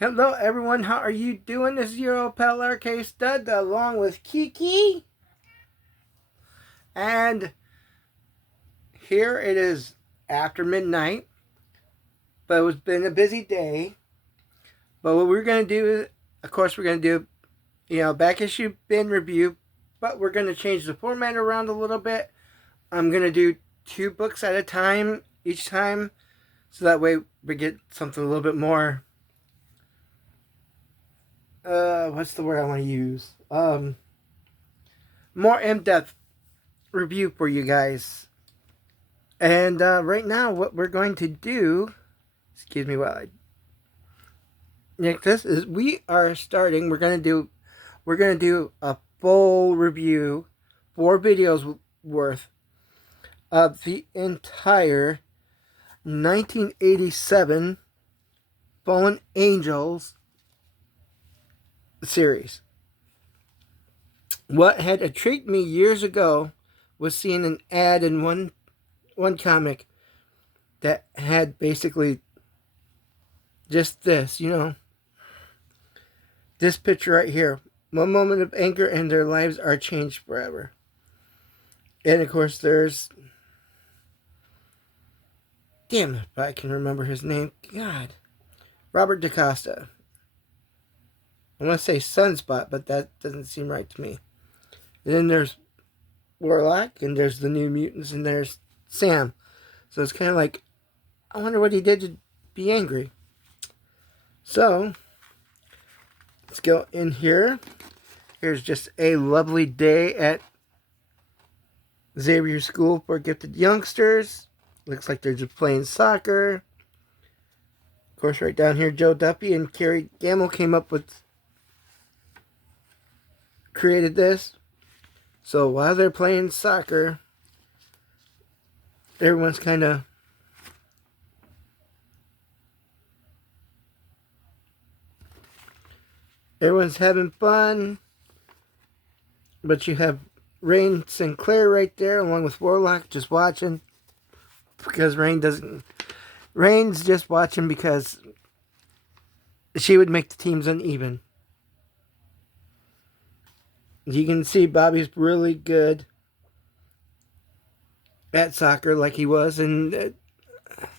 Hello everyone, how are you doing? This is your old pal RK Stud along with Kiki. And here it is after midnight, but it's been a busy day. But what we're going to do, of course, we're going to do, back issue bin review, but we're going to change the format around a little bit. I'm going to do 2 books at a time each time, so that way we get something a little bit more, what's the word I want to use? More in-depth review for you guys. And right now, what we're going to do, excuse me while I nick this, is we are starting. We're gonna do a full review, 4 videos worth of the entire 1987 Fallen Angels series. What had intrigued me years ago was seeing an ad in one comic that had basically just this, this picture right here. One moment of anger and their lives are changed forever. And of course there's, damn if I can remember his name. God. Robert DaCosta. I want to say Sunspot, but that doesn't seem right to me. And then there's Warlock, and there's the New Mutants, and there's Sam. So it's kind of like, I wonder what he did to be angry. So, let's go in here. Here's just a lovely day at Xavier School for Gifted Youngsters. Looks like they're just playing soccer. Of course, right down here, Joe Duffy and Carrie Gamble created this. So while they're playing soccer, everyone's having fun. But you have Rain Sinclair right there, along with Warlock, just watching. Because Rain's just watching because she would make the teams uneven. You can see Bobby's really good at soccer, like he was, and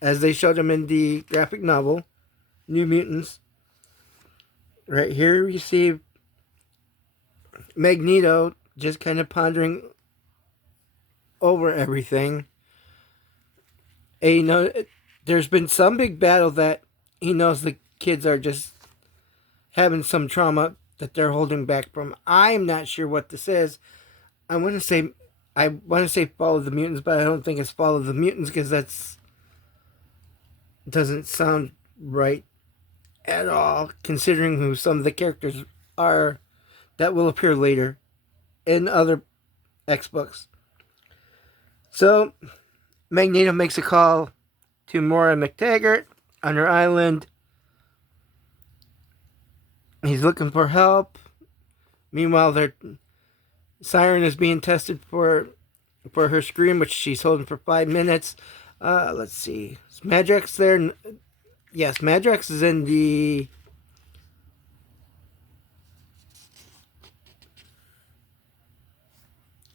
as they showed him in the graphic novel, New Mutants. Right here, you see Magneto just kind of pondering over everything. And there's been some big battle that he knows the kids are just having some trauma that they're holding back from. I'm not sure what this is. I want to say Follow the Mutants, but I don't think it's Follow the Mutants because that's doesn't sound right at all, considering who some of the characters are that will appear later in other X books. So, Magneto makes a call to Moira McTaggart on her island. He's looking for help. Meanwhile, their Siren is being tested for her scream, which she's holding for 5 minutes. Let's see. Is Madrox there? Yes, Madrox is in the...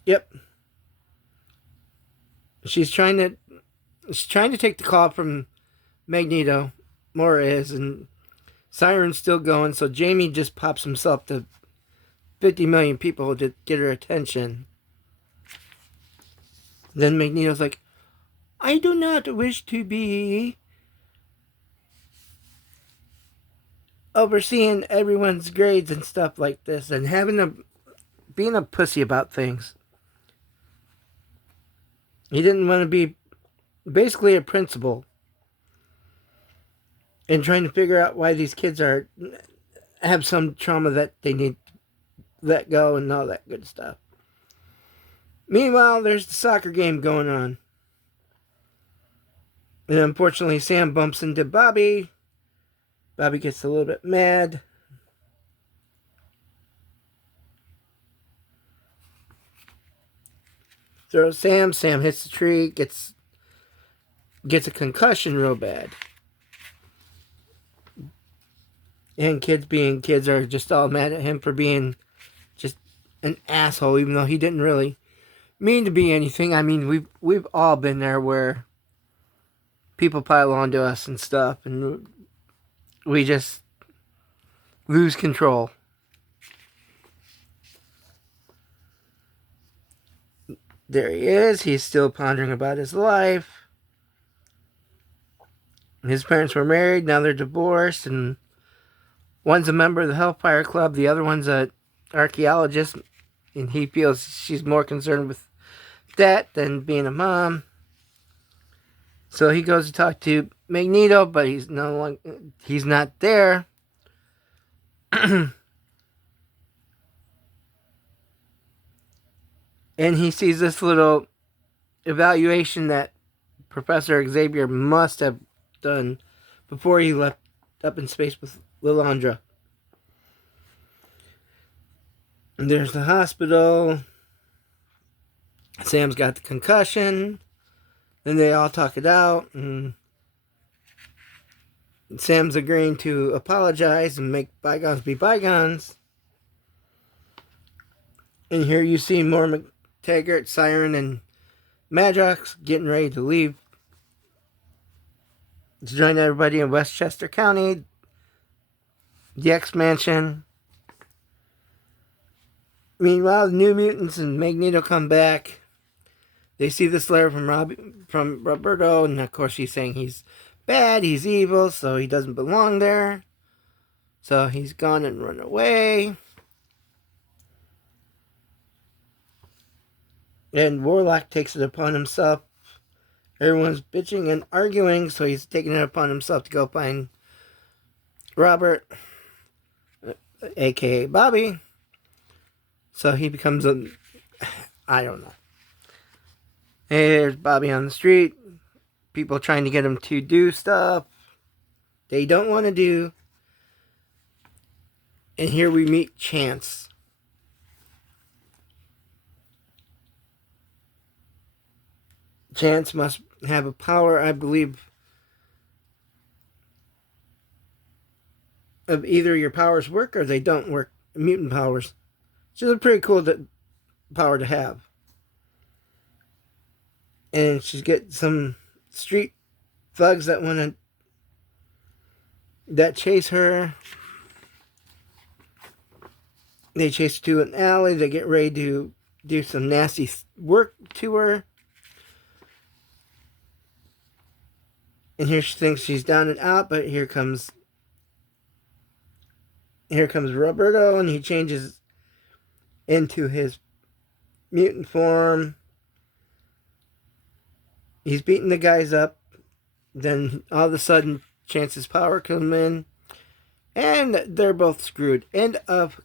Yep. She's trying to take the call from Magneto. Moira is, and Siren's still going, so Jamie just pops himself to 50 million people to get her attention. Then Magneto's like, I do not wish to be overseeing everyone's grades and stuff like this, and being a pussy about things. He didn't want to be basically a principal and trying to figure out why these kids have some trauma that they need to let go and all that good stuff. Meanwhile, there's the soccer game going on. And unfortunately, Sam bumps into Bobby. Bobby gets a little bit mad. Throws Sam. Sam hits the tree. Gets a concussion real bad. And kids being kids are just all mad at him for being just an asshole, even though he didn't really mean to be anything. I mean, we've all been there where people pile onto us and stuff, and we just lose control. There he is. He's still pondering about his life. His parents were married. Now they're divorced, and one's a member of the Hellfire Club. The other one's a archaeologist, and he feels she's more concerned with that than being a mom. So he goes to talk to Magneto, but he's not there. And he sees this little evaluation that Professor Xavier must have done before he left up in space with Lilandra. And there's the hospital. Sam's got the concussion. Then they all talk it out, and Sam's agreeing to apologize and make bygones be bygones. And here you see more Taggart, Siren, and Madrox getting ready to leave to join everybody in Westchester County, the X-Mansion. Meanwhile, the New Mutants and Magneto come back. They see this letter from Roberto, and of course he's saying he's bad, he's evil, so he doesn't belong there. So he's gone and run away. And Warlock takes it upon himself. Everyone's bitching and arguing, so he's taking it upon himself to go find Robert, aka Bobby. So he becomes I don't know. Hey, there's Bobby on the street. People trying to get him to do stuff they don't want to do. And here we meet Chance. Chance must have a power, I believe, of either your powers work or they don't work. Mutant powers. Which is a pretty cool power to have. And she's got some street thugs that chase her. They chase her to an alley. They get ready to do some nasty work to her. And here she thinks she's down and out, but here comes Roberto, and he changes into his mutant form. He's beating the guys up. Then all of a sudden, Chance's power comes in, and they're both screwed. End of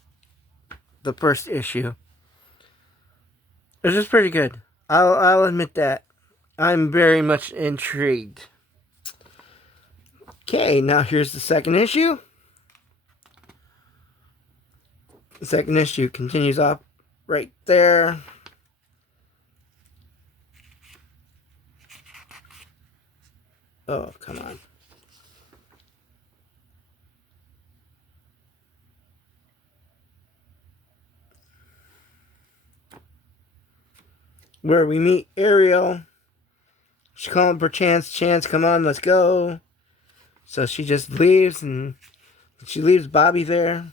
the first issue. This is pretty good. I'll admit that. I'm very much intrigued. Okay, now here's the second issue. The second issue continues off right there. Oh, come on. Where we meet Ariel. She's calling for Chance. Chance, come on, let's go. So she just leaves, and she leaves Bobby there.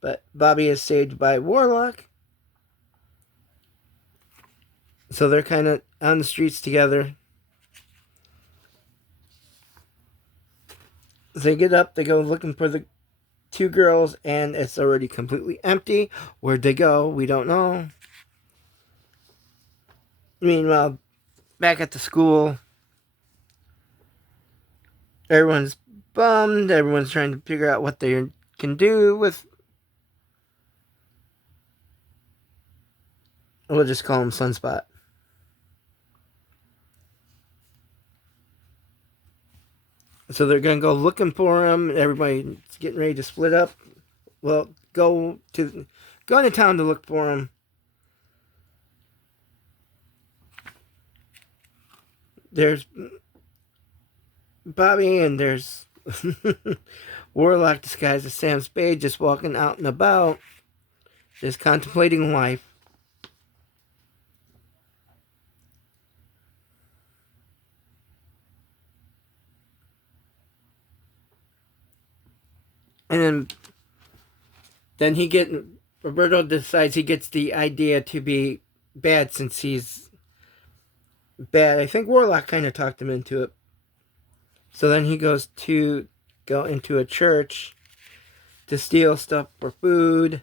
But Bobby is saved by Warlock. So they're kind of on the streets together. They get up, they go looking for the two girls, and it's already completely empty. Where'd they go? We don't know. Meanwhile, back at the school, everyone's bummed. Everyone's trying to figure out what they can do with... We'll just call him Sunspot. So they're going to go looking for him. Everybody's getting ready to split up. Well, go into town to look for him. There's Bobby and there's Warlock disguised as Sam Spade, just walking out and about, just contemplating life. And then Roberto decides he gets the idea to be bad since he's bad. I think Warlock kind of talked him into it. So then he goes to go into a church to steal stuff for food.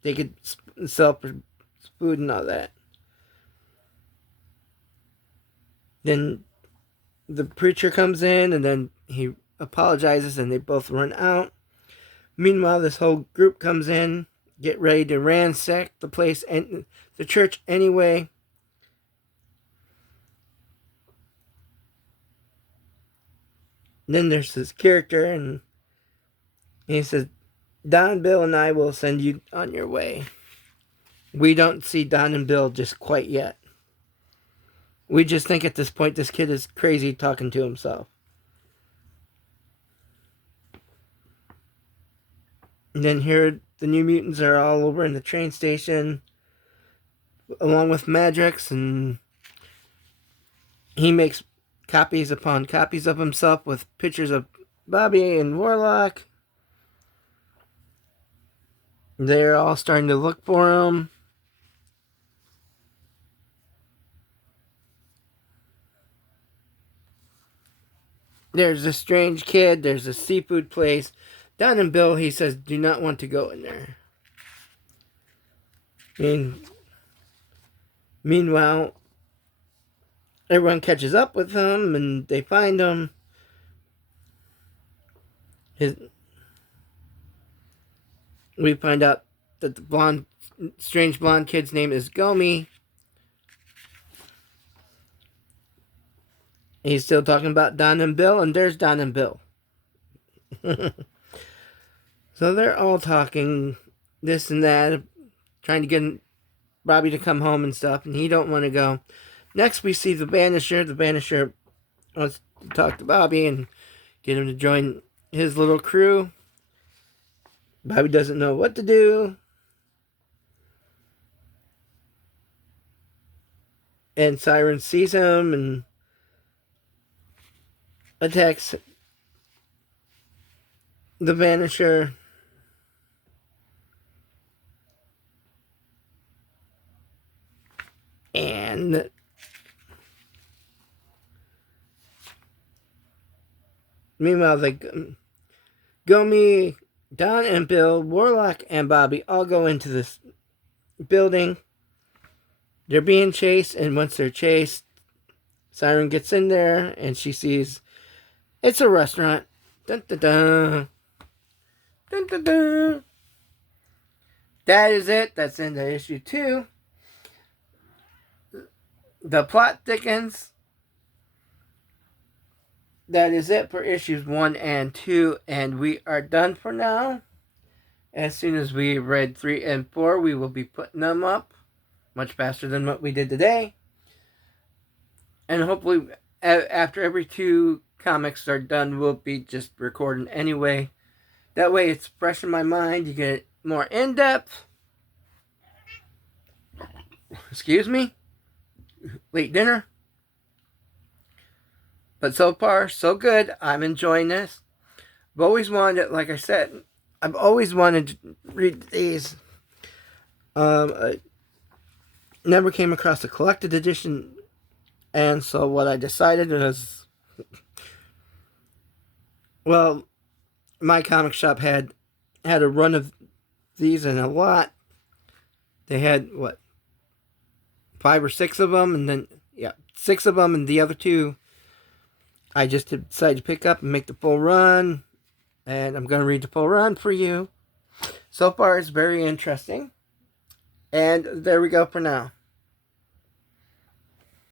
They could sell for food and all that. Then the preacher comes in and then he apologizes and they both run out. Meanwhile, this whole group comes in, get ready to ransack the place and the church anyway. And then there's this character and he says, Don, Bill, and I will send you on your way. We don't see Don and Bill just quite yet. We just think at this point this kid is crazy talking to himself. And then here the New Mutants are all over in the train station along with Madrox, and he makes copies upon copies of himself with pictures of Bobby and Warlock. They're all starting to look for him. There's a strange kid. There's a seafood place. Don and Bill, he says, do not want to go in there. Meanwhile, everyone catches up with him and they find him. We find out that the strange blonde kid's name is Gomi. He's still talking about Don and Bill, and there's Don and Bill. So they're all talking this and that, trying to get Bobby to come home and stuff, and he don't want to go. Next, we see the Banisher. The Banisher wants to talk to Bobby and get him to join his little crew. Bobby doesn't know what to do. And Siren sees him and attacks the Vanisher. And meanwhile, Gomi, Don and Bill, Warlock and Bobby all go into this building. They're being chased, and once they're chased, Siren gets in there and she sees it's a restaurant. Dun, dun, dun. Dun, dun, dun. That is it. That's into issue 2. The plot thickens. That is it for issues 1 and 2, and we are done for now. As soon as we read 3 and 4, we will be putting them up much faster than what we did today. And hopefully, after every 2 comics are done, we'll be just recording anyway. That way it's fresh in my mind. You get more in-depth. Excuse me. Late dinner. But so far, so good. I'm enjoying this. I've always wanted, like I said, I've always wanted to read these. I never came across a collected edition. And so what I decided was, well, my comic shop had a run of these and a lot. They had, 5 or 6 of them, and then, 6 of them, and the other 2 I just decided to pick up and make the full run, and I'm going to read the full run for you. So far, it's very interesting, and there we go for now.